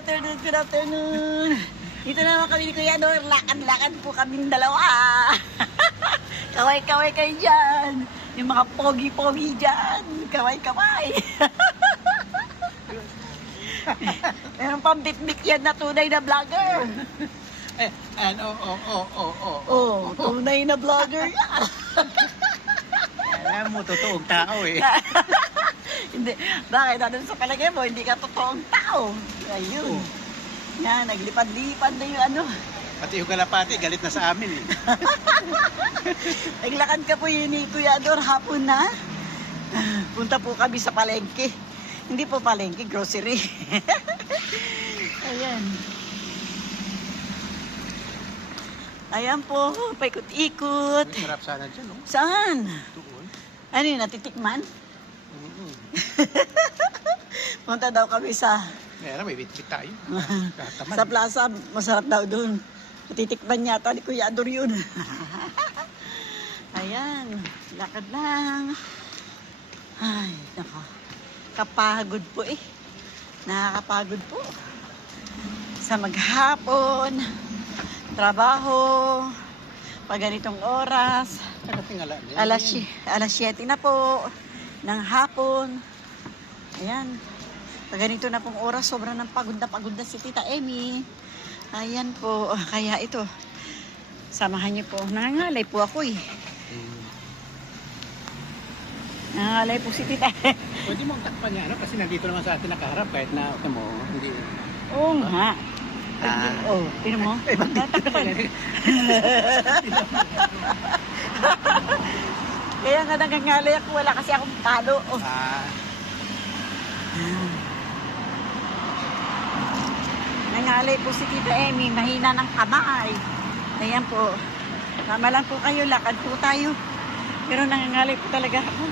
afternoon, good afternoon. Dito naman kami ni Kuya Nor, lakad-lakad po kaming dalawa. Kaway-kaway kayo dyan. Yung mga pogi-pogi dyan. Kaway-kaway. Meron pang bit-bit yan na tunay na vlogger. Eh, ano, oh, oh, oh, oh, Oh, tunay na vlogger yan. Alam mo, totoong tao eh. hindi. Bakit? Ano sa palagay mo? Hindi ka totoong tao. Ayun. Yan, naglipad-lipad na yung ano. Pati yung kalapati, galit na sa amin eh. Naglakad ka po yun ni Kuya Ador hapon na. Punta po kami sa palengke. Hindi po palengke, grocery. Ayan. Ayan po, paikot-ikot. Sarap sana dyan, no? Saan? Tuon. Ano yun, natitikman? Mm-hmm. Punta daw kami sa Meron, may bitbit tayo. Kataman. sa plaza, masarap daw doon. Titikman yata ni Kuya Ador yun. Ayan, lakad lang. Ay, naka. Kapagod po eh. Nakakapagod po. Sa maghapon, trabaho, pag ganitong oras, alas, alas 7 na po ng hapon. Ayan. Pag ganito na pong oras, sobrang nang pagod na pagod na si Tita Emmy. Ayan po. Kaya ito, samahan niyo po. Nangangalay po ako eh. Nangangalay po si Tita. Pwede mong takpan niya, ano? Kasi nandito naman sa atin nakaharap kahit na, ano mo, hindi. Oo nga. Ah. Oh, tino mo? Kaya nga nangangalay ako, wala kasi akong talo. Oh. Ah, Nangalay po si Tita Emmy, mahina ng kamay. Ayan po. Tama lang po kayo, lakad po tayo. Pero nangangalay po talaga ako.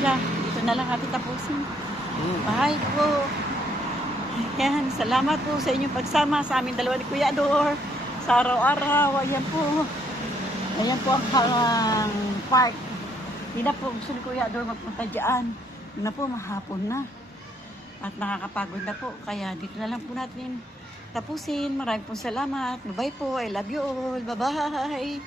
Yeah, dito na lang ating tapusin. mm. Bye po. Ayan, salamat po sa inyong pagsama sa amin dalawa ni Kuya Ador. Sa araw-araw, ayan po. Ayan po ang hangang park. Hindi na po gusto ni Kuya Ador magpunta dyan. Na po, mahapon na. At nakakapagod na po. Kaya dito na lang po natin tapusin. Maraming po salamat. Bye-bye po. I love you all. Bye-bye.